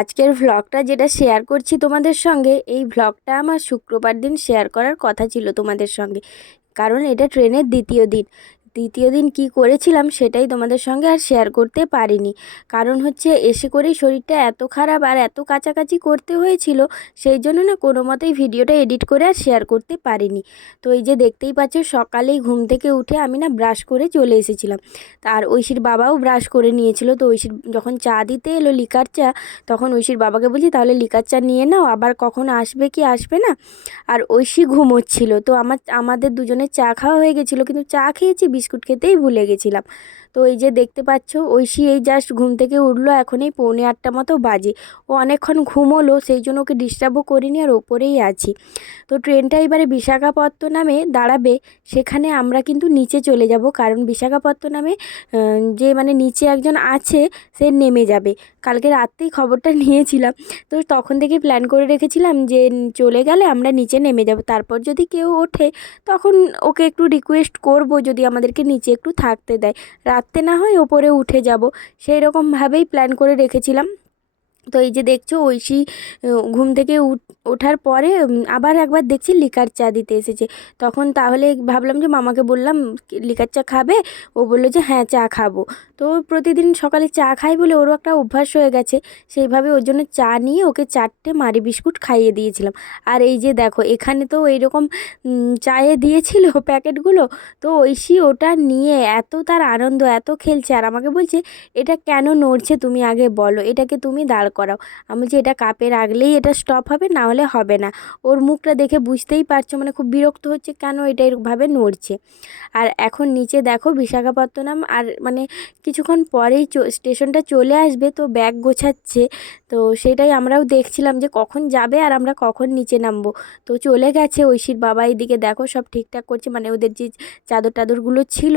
আজকের ভ্লগটা যেটা শেয়ার করছি তোমাদের সঙ্গে, এই ভ্লগটা আমার শুক্রবার দিন শেয়ার করার কথা ছিল তোমাদের সঙ্গে। কারণ এটা ট্রেনের দ্বিতীয় দিন কি করেছিলাম সেটাই তোমাদের সঙ্গে আর শেয়ার করতে পারিনি। কারণ হচ্ছে এসে করেই শরীরটা এত খারাপ আর এত কাছাকাছি করতে হয়েছিল, সেই জন্য না কোনো মতেই ভিডিওটা এডিট করে আর শেয়ার করতে পারিনি। তো এই যে দেখতেই পাচ্ছ, সকালেই ঘুম থেকে উঠে আমি না ব্রাশ করে চলে এসেছিলাম। আর ঐশীর বাবাও ব্রাশ করে নিয়েছিল। তো ঐশীর যখন চা দিতে এলো, লিকার চা, তখন ঐশীর বাবাকে বলছি তাহলে লিকার চা নিয়ে নাও, আবার কখন আসবে কি আসবে না। আর ঐশী ঘুমোচ্ছিল। তো আমাদের দুজনের চা খাওয়া হয়ে গেছিলো, কিন্তু চা খেয়েছি, বিস্কুট খেতেই ভুলে গেছিলাম। তো এই যে দেখতে পাচ্ছ, ঐশী এই জাস্ট ঘুম থেকে উঠলো, এখন এই 7:45 মতো বাজে। ও অনেকক্ষণ ঘুমোলো, সেই জন্য ওকে ডিস্টার্বও করিনি, আর ওপরেই আছি। তো ট্রেনটা এবারে বিশাখাপত্তনমে দাঁড়াবে, সেখানে আমরা কিন্তু নিচে চলে যাব। কারণ বিশাখাপত্তনমে যে মানে নিচে একজন আছে, সে নেমে যাবে। কালকে রাত্রেই খবরটা নিয়েছিলাম। তো তখন থেকে প্ল্যান করে রেখেছিলাম যে চলে গেলে আমরা নিচে নেমে যাব, তারপর যদি কেউ ওঠে তখন ওকে একটু রিকোয়েস্ট করব যদি আমাদেরকে নিচে একটু থাকতে দেয়, রাত্রে না হয় ওপরে উঠে যাব। সেই রকমভাবেই প্ল্যান করে রেখেছিলাম। তো এই যে দেখছো, ঐশী ঘুম থেকে ওঠার পরে আবার একবার দেখছি লিকার চা দিতে এসেছে। তখন তাহলে ভাবলাম যে মামাকে বললাম লিকার চা খাবে, ও বললো যে হ্যাঁ চা খাবো। তো প্রতিদিন সকালে চা খাই বলে ওরও একটা অভ্যাস হয়ে গেছে, সেইভাবে ওর জন্য চা নিয়ে ওকে 4টে মারি বিস্কুট খাইয়ে দিয়েছিলাম। আর এই যে দেখো, এখানে তো এইরকম চায়ে দিয়েছিল প্যাকেটগুলো। তো ঐশী ওটা নিয়ে এত তার আনন্দ, এত খেলছে, আর আমাকে বলছে এটা কেন নড়ছে তুমি আগে বলো, এটাকে তুমি দাঁড় করাও। আমি বলছি এটা কাপে রাখলেই এটা স্টপ হবে, না হলে হবে না। ওর মুখটা দেখে বুঝতেই পারছো, মানে খুব বিরক্ত হচ্ছে কেন এটা এরভাবে নড়ছে। আর এখন নিচে দেখো বিশাখাপত্তনম, আর মানে কিছুক্ষণ পরেই স্টেশনটা চলে আসবে। তো ব্যাগ গোছাচ্ছে, তো সেটাই আমরাও দেখছিলাম যে কখন যাবে আর আমরা কখন নিচে নামবো। তো চলে গেছে ঐশীর বাবা, এইদিকে দেখো সব ঠিকঠাক করছে, মানে ওদের যে চাদর টাদরগুলো ছিল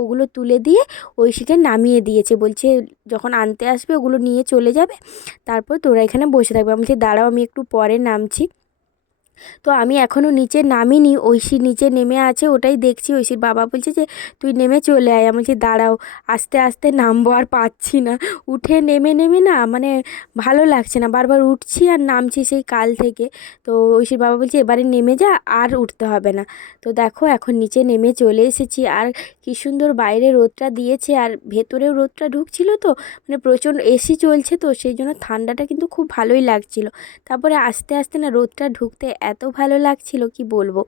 ওগুলো তুলে দিয়ে ঐশীকে নামিয়ে দিয়েছে। বলছে যখন আনতে আসবে ওগুলো নিয়ে চলে যাবে, তারপর তোরা এখানে বসে থাকবে। আমি বলছি দাঁড়াও, আমি একটু পরে নামছি। তো আমি এখনও নিচে নামিনি, ঐশী নিচে নেমে আছে, ওটাই দেখছি। ঐশীর বাবা বলছে যে তুই নেমে চলে আয়। আমি বলছি দাঁড়াও, আস্তে আস্তে নামবো, আর পাচ্ছি না, উঠে নেমে নেমে না মানে ভালো লাগছে না, বারবার উঠছি আর নামছি সেই কাল থেকে। তো ঐশীর বাবা বলছে এবারে নেমে যা, আর উঠতে হবে না। তো দেখো এখন নিচে নেমে চলে এসেছি, আর কি সুন্দর বাইরে রোদটা দিয়েছে, আর ভেতরেও রোদটা ঢুকছিল। তো মানে প্রচণ্ড এসি চলছে, তো সেই জন্য ঠান্ডাটা কিন্তু খুব ভালোই লাগছিল। তারপরে আস্তে আস্তে না রোদটা ঢুকতে এত ভালো লাগছিল কি বলবো।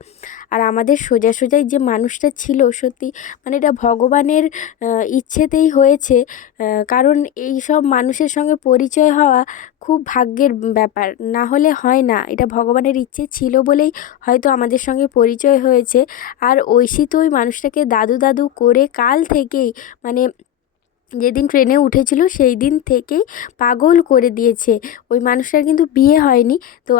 আর আমাদের সোজাই যে মানুষটা ছিল, সত্যি মানে এটা ভগবানের ইচ্ছেতেই হয়েছে। কারণ এই সব মানুষের সঙ্গে পরিচয় হওয়া খুব ভাগ্যের ব্যাপার, না হলে হয় না। এটা ভগবানের ইচ্ছে ছিল বলেই হয়তো আমাদের সঙ্গে পরিচয় হয়েছে। আর ঐশী তো ওই মানুষটাকে দাদু দাদু করে কাল থেকেই, মানে যেদিন ট্রেনে উঠেছিল সেই দিন থেকেই পাগল করে দিয়েছে। ওই মানুষটার কিন্তু বিয়ে হয়নি। তো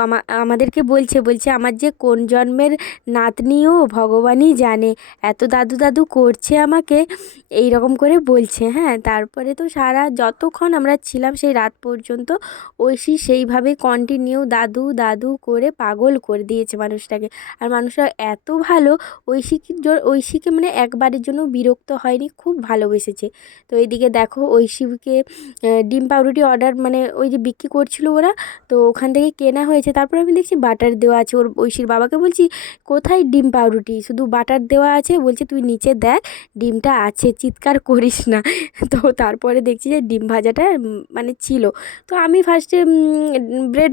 আমাদেরকে বলছে আমার যে কোন জন্মের নাতনিও ভগবানই জানে, এত দাদু দাদু করছে আমাকে, এই রকম করে বলছে। হ্যাঁ, তারপরে তো যতক্ষণ আমরা ছিলাম সেই রাত পর্যন্ত ঐশী সেইভাবে কন্টিনিউ দাদু দাদু করে পাগল করে দিয়েছে মানুষটাকে। আর মানুষটা এত ভালো, ঐশীকে মানে একবারের জন্য বিরক্ত হয়নি, খুব ভালোবেসেছে। তো এইদিকে দেখো ঐশীকে ডিম পাউরুটি অর্ডার, মানে ওই যে বিক্রি করছিল ওরা, তো ওখান থেকে কেনা হয়েছে। তারপর আমি দেখছি বাটার দেওয়া আছে। ঐশীর বাবাকে বলছি কোথায় ডিম পাউরুটি, শুধু বাটার দেওয়া আছে। বলছে তুই নিচে দেখ ডিমটা আছে, চিৎকার করিস না। তো তারপরে দেখছি যে ডিম ভাজাটা মানে ছিল। তো আমি ফার্স্টে ব্রেড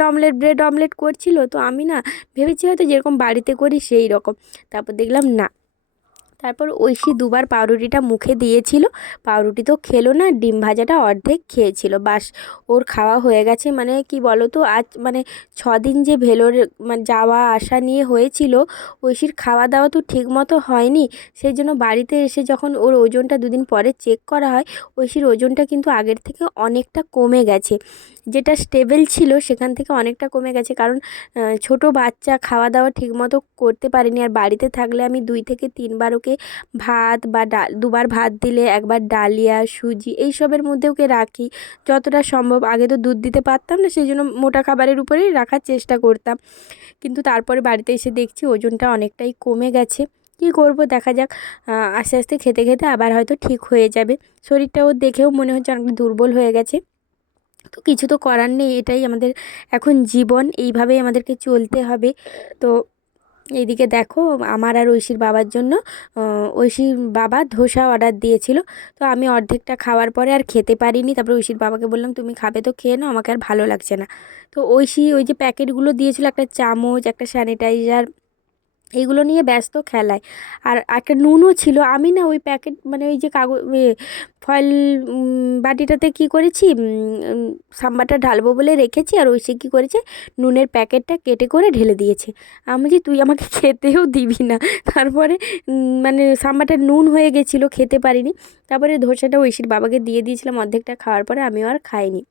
অমলেট করছিল, তো আমি না ভেবেছি হয়তো যেরকম বাড়িতে করি সেই রকম। তারপর দেখলাম না। তারপর ঐশী দুবার পাউরুটিটা মুখে দিয়েছিল, পাউরুটি তো খেলো না, ডিম ভাজাটা অর্ধেক খেয়েছিল, বাস ওর খাওয়া হয়ে গেছে। মানে কি বলো তো, আজ মানে 6 দিন যে ভেলোর মানে যাওয়া আসা নিয়ে হয়েছিল, ঐশীর খাওয়া দাওয়া তো ঠিক মতো হয়নি। সেই জন্য বাড়িতে এসে যখন ওর ওজনটা 2 দিন পরে চেক করা হয়, ঐশীর ওজনটা কিন্তু আগের থেকে অনেকটা কমে গেছে। যেটা স্টেবল ছিল সেখান থেকে অনেকটা কমে গেছে। কারণ ছোট বাচ্চা খাওয়া দাওয়া ঠিকমতো করতে পারেনি। আর বাড়িতে থাকলে আমি 2 থেকে 3 বার ওকে ভাত বা ডাল, 2বার ভাত দিলে, একবার ডালিয়া সুজি এইসবের মধ্যে ওকে রাখি যতটা সম্ভব। আগে তো দুধ দিতে পারতাম না, সেই জন্য মোটা খাবারের উপরেই রাখার চেষ্টা করতাম। কিন্তু তারপরে বাড়িতে এসে দেখছি ওজনটা অনেকটাই কমে গেছে। কী করব, দেখা যাক। আস্তে আস্তে খেতে খেতে আবার হয়তো ঠিক হয়ে যাবে। শরীরটা ওর দেখেও মনে হচ্ছে অনেকটা দুর্বল হয়ে গেছে। তো কিছু তো করার নেই, এটাই আমাদের এখন জীবন, এইভাবেই আমাদেরকে চলতে হবে। তো এইদিকে দেখো আমার আর ঐশীর বাবার জন্য ঐশীর বাবা ধোসা অর্ডার দিয়েছিল। তো আমি অর্ধেকটা খাওয়ার পরে আর খেতে পারিনি, তারপরে ঐশীর বাবাকে বললাম তুমি খাবে তো খেয়ে নাও, আমাকে আর ভালো লাগছে না। তো ঐশী ওই যে প্যাকেটগুলো দিয়েছিল, একটা চামচ, একটা স্যানিটাইজার, এইগুলো নিয়ে ব্যস্ত খেলায়। আর একটা নুনও ছিল, আমি না ওই প্যাকেট মানে ওই যে কাগজ ফয়েল বাটিটাতে কি করেছি, সাম্বারটা ঢালবো বলে রেখেছি, আর ঐশী কী করেছে নুনের প্যাকেটটা কেটে করে ঢেলে দিয়েছে। আমি যে তুই আমাকে খেতেও দিবি না। তারপরে মানে সাম্বারটা নুন হয়ে গেছিলো, খেতে পারিনি। তারপরে ধোসাটা ঐশীর বাবাকে দিয়ে দিয়েছিলাম, অর্ধেকটা খাওয়ার পরে আমিও আর খাইনি।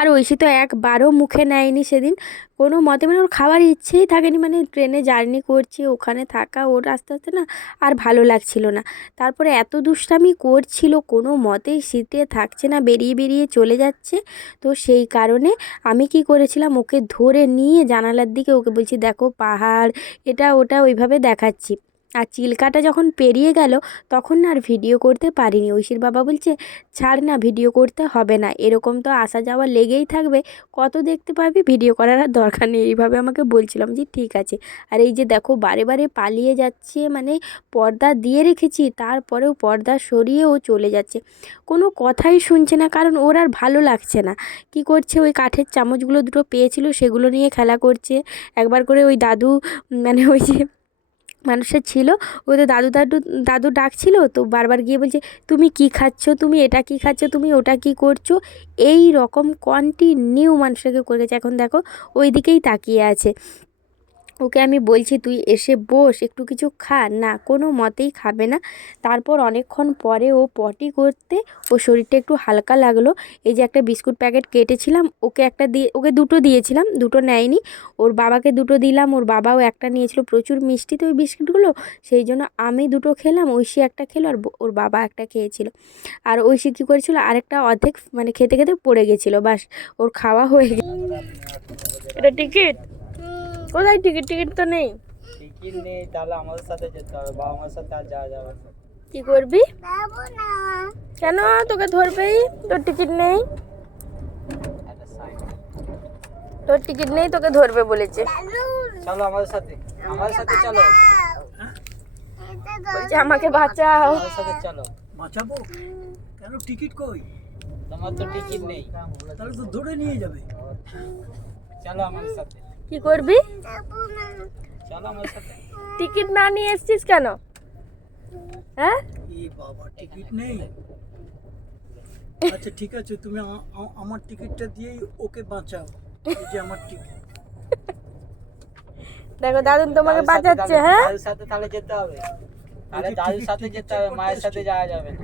আর ঐশী তো একবারও মুখে নেয়নি সেদিন কোনো মতে, মানে ওর খাওয়ার ইচ্ছেই থাকেনি। মানে ট্রেনে জার্নি করছি, ওখানে থাকা ওর আস্তে আস্তে না আর ভালো লাগছিল না। তারপরে এত দুষ্টামি করছিল, কোনো মতেই সিটে থাকছে না, বেরিয়ে বেরিয়ে চলে যাচ্ছে। তো সেই কারণে আমি কি করেছিলাম, ওকে ধরে নিয়ে জানালার দিকে ওকে বলছি দেখো পাহাড়, এটা ওটা ওইভাবে দেখাচ্ছি। আর চিল্কাটা যখন পেরিয়ে গেল তখন না আর ভিডিও করতে পারিনি। ঐশীর বাবা বলছে ছাড় না, ভিডিও করতে হবে না, এরকম তো আসা যাওয়া লেগেই থাকবে, কত দেখতে পাবি, ভিডিও করার আর দরকার নেই, এইভাবে আমাকে বলছিলাম যে ঠিক আছে। আর এই যে দেখো বারে বারে পালিয়ে যাচ্ছে, মানে পর্দা দিয়ে রেখেছি তারপরেও পর্দা সরিয়ে ও চলে যাচ্ছে, কোনো কথাই শুনছে না, কারণ ওর আর ভালো লাগছে না। কি করছে, ওই কাঠের চামচগুলো দুটো পেয়েছিল সেগুলো নিয়ে খেলা করছে। একবার করে ওই দাদু মানে ওই যে মানুষের ছিল, ওই তো দাদু দাদু দাদু ডাকছিল, তো বারবার গিয়ে বলছে তুমি কি খাচ্ছ, তুমি এটা কি খাচ্ছ, তুমি ওটা কি করছো, এই রকম কন্টিনিউ মানুষটাকে করে গেছে। এখন দেখো ওই দিকেই তাকিয়ে আছে। ওকে আমি বলছি তুই এসে বস, একটু কিছু খা, না কোনো মতেই খাবে না। তারপর অনেকক্ষণ পরে ও পটি করতে ও শরীরটা একটু হালকা লাগলো। এই যে একটা বিস্কুট প্যাকেট কেটেছিলাম, ওকে একটা দিয়ে, ওকে দুটো দিয়েছিলাম, দুটো নেয়নি, ওর বাবাকে দুটো দিলাম, ওর বাবাও একটা নিয়েছিল, প্রচুর মিষ্টি তো ওই বিস্কুটগুলো, সেই জন্য আমি দুটো খেলাম, ঐশী একটা খেলো, আর ওর বাবা একটা খেয়েছিল। আর ঐশী কী করেছিল, আরেকটা অর্ধেক মানে খেতে খেতে পড়ে গেছিলো, বাস ওর খাওয়া হয়ে গেছে। এটা টিকিট কোথায়, টিকিট টিকিট তো নেই। টিকিট নেই, তাহলে আমাদের সাথে যেতে হবে, বাবা মার সাথে আর যাওয়া যাবে না। কি করবি, কেন তোকে ধরবেই, তোর টিকিট নেই, একটা সাইড তোর টিকিট নেই, তোকে ধরবে বলেছে। চলো আমাদের সাথে, আমাদের সাথে চলো, বলছে আমাকে বাঁচাও। আমাদের সাথে চলো। বাঁচাবো কেন? টিকিট কই? তোমার তো টিকিট নেই, তাহলে তো ধরে নিয়ে যাবে। চলো আমাদের সাথে, কি করবি, চলো আমাদের সাথে। টিকিট না নিয়ে এসছিস কেন, হ্যাঁ? এ বাবা, টিকিট নেই। আচ্ছা ঠিক আছে, তুমি আমার টিকিটটা দিয়েই ওকে বাঁচাও। এই যে আমার টিকিট। দেখো দাদুন তোমাকে দাদুর সাথে বাঁচাচ্ছে, হ্যাঁ দাদুর সাথে তাহলে যেতে হবে, তাহলে দাদুর সাথে যেতে হবে, মায়ের সাথে যাওয়া যাবে না।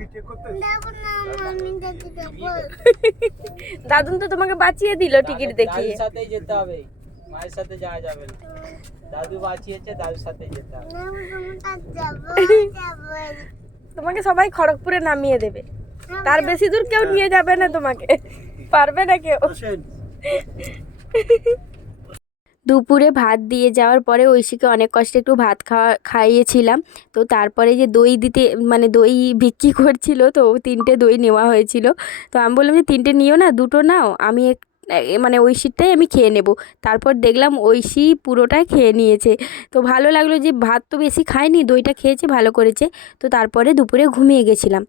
দাদুন তো তোমাকে বাঁচিয়ে দিল টিকিট দেখিয়ে। দাদুর সাথেই যেতে হবে, মায়ের সাথে যাওয়া যাবে না। দাদু বাঁচিয়েছে, দাদুর সাথেই যেতে হবে। তোমাকে সবাই খড়গপুরে নামিয়ে দেবে, তার বেশি দূর কেউ নিয়ে যাবে না তোমাকে, পারবে না কেউ। আসেন। দুপুরে ভাত দিয়ে যাওয়ার পরে ঐশীকে অনেক কষ্টে একটু ভাত খাইয়েছিলাম। তো তারপরে যে দই দিতে মানে দই বিক্রি করছিল, তো 3টে দই নেওয়া হয়েছিল। তো আমি বললাম যে 3টে নিও না, দুটো নাও, আমি মানে ঐশীরটাই আমি খেয়ে নেব। তারপর দেখলাম ঐশী পুরোটাই খেয়ে নিয়েছে। তো ভালো লাগলো যে ভাত তো বেশি খায়নি, দইটা খেয়েছে, ভালো করেছে। তো তারপরে দুপুরে ঘুমিয়ে গেছিলাম।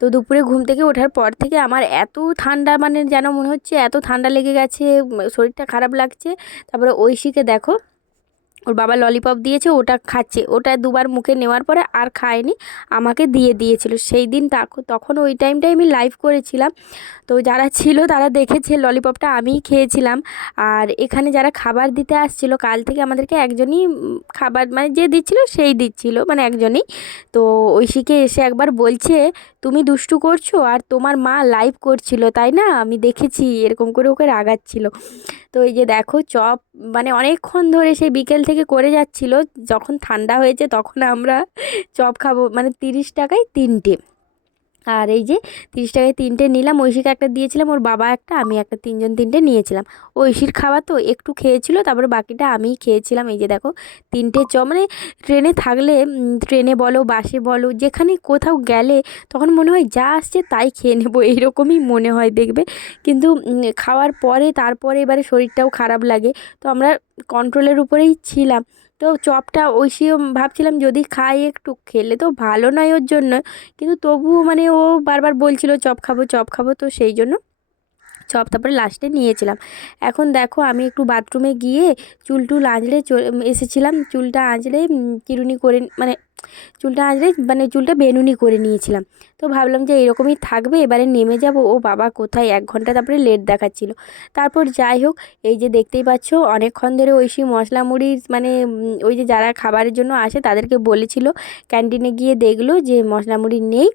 তো দুপুরে ঘুম থেকে ওঠার পর থেকে আমার এত ঠান্ডা, মানে যেন মনে হচ্ছে এত ঠান্ডা লেগে গেছে, শরীরটা খারাপ লাগছে। তারপরে ঐশীকে দেখো, ওর বাবা ললিপপ দিয়েছে, ওটা খাচ্ছে, ওটা দুবার মুখে নেওয়ার পরে আর খায়নি, আমাকে দিয়ে দিয়েছিল। সেই দিন তখন ওই টাইমটাই আমি লাইভ করেছিলাম, তো যারা ছিল তারা দেখেছে ললিপপটা আমিই খেয়েছিলাম। আর এখানে যারা খাবার দিতে আসছিল কাল থেকে আমাদেরকে একজনই খাবার মানে যে দিচ্ছিল সেই দিচ্ছিল, মানে একজনই। তো ঐশীকে এসে একবার বলছে তুমি দুষ্টু করছো, আর তোমার মা লাইভ করছিল তাই না, আমি দেখেছি, এরকম করে ওকে রাগাচ্ছিল। তো এই যে দেখো চপ, মানে অনেকক্ষণ ধরে সেই বিকেল থেকে করে যাচ্ছিল, যখন ঠান্ডা হয়েছে তখন আমরা চপ খাবো, মানে 30 টাকায় 3টে। আর এই যে 30 টাকায় 3টে নিলাম, ঐশীকে একটা দিয়েছিলাম, ওর বাবা একটা, আমি একটা, 3জন 3টে নিয়েছিলাম। ঐশীর খাওয়া তো একটু খেয়েছিল, তারপরে বাকিটা আমিই খেয়েছিলাম। এই যে দেখো 3টে চপ, মানে ট্রেনে থাকলে ট্রেনে বলো বাসে বলো যেখানে কোথাও গেলে তখন মনে হয় যা আসছে তাই খেয়ে নেবো, এইরকমই মনে হয় দেখবে। কিন্তু খাওয়ার পরে তারপরে এবারে শরীরটাও খারাপ লাগে, তো আমরা কন্ট্রোলের উপরেই ছিলাম। তো চপটা ঐশীও ভাবছিলাম যদি খাই, একটু খেলে তো ভালো নয় ওর জন্য, কিন্তু তবুও মানে ও বারবার বলছিল চপ খাবো চপ খাবো, তো সেই জন্য চপ তারপরে লাস্টে নিয়েছিলাম। এখন দেখো আমি একটু বাথরুমে গিয়ে চুল টুল আঁচড়ে এসেছিলাম, চুলটা আঁচড়ে চিরুনি করে, মানে চুলটা আঁচড়ে মানে চুলটা বেনুনি করে নিয়েছিলাম। তো ভাবলাম যে এরকমই থাকবে, এবারে নেমে যাব। ও বাবা কোথায়, 1 ঘন্টা তারপরে লেট দেখাচ্ছিল। তারপর যাই হোক, এই যে দেখতেই পাচ্ছ অনেকক্ষণ ধরে ঐশী মশলা মুড়ির মানে ওই যে যারা খাবারের জন্য আসে তাদেরকে বলেছিল, ক্যান্টিনে গিয়ে দেখলো যে মশলা মুড়ি নেই।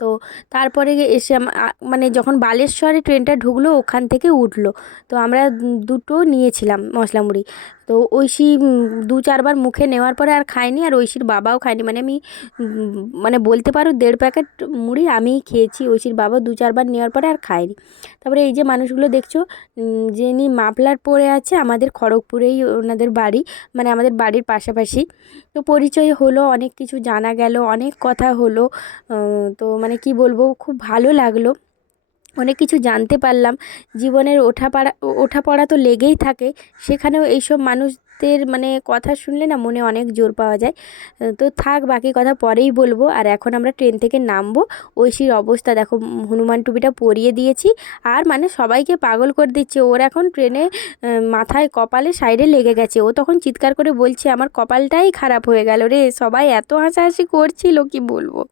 তো তারপরে এসে মানে যখন বালেশ্বরে ট্রেনটা ঢুকলো ওখান থেকে উঠলো, তো আমরা দুটো নিয়েছিলাম মশলা মুড়ি। তো ঐশী 2-4 বার মুখে নেওয়ার পরে আর খায়নি, আর ঐশীর বাবাও খায়নি, মানে আমি মানে বলতে পারো 1.5 প্যাকেট মুড়ি আমিই খেয়েছি, ঐশীর বাবা 2-4 বার নেওয়ার পরে আর খায়নি। তারপরে এই যে মানুষগুলো দেখছো, যিনি মাফলার পরে আছে, আমাদের খড়গপুরেই ওনাদের বাড়ি, মানে আমাদের বাড়ির পাশাপাশি। তো পরিচয় হলো, অনেক কিছু জানা গেল, অনেক কথা হলো। তো মানে কি বলবো, খুব ভালো লাগলো, অনেক কিছু জানতে পারলাম। জীবনের ওঠাপড়া তো লেগেই থাকে, সেখানেও এইসব মানুষদের মানে কথা শুনলে না মনে অনেক জোর পাওয়া যায়। তো থাক, বাকি কথা পরেই বলবো। আর এখন আমরা ট্রেন থেকে নামবো। ঐশীর অবস্থা দেখো, হনুমান টুপিটা পরিয়ে দিয়েছি, আর মানে সবাইকে পাগল করে দিচ্ছে। ওর এখন ট্রেনে মাথায় কপালে সাইডে লেগে গেছে, ও তখন চিৎকার করে বলছে আমার কপালটাই খারাপ হয়ে গেল রে, সবাই এত হাসাহাসি করছিল কি বলবো।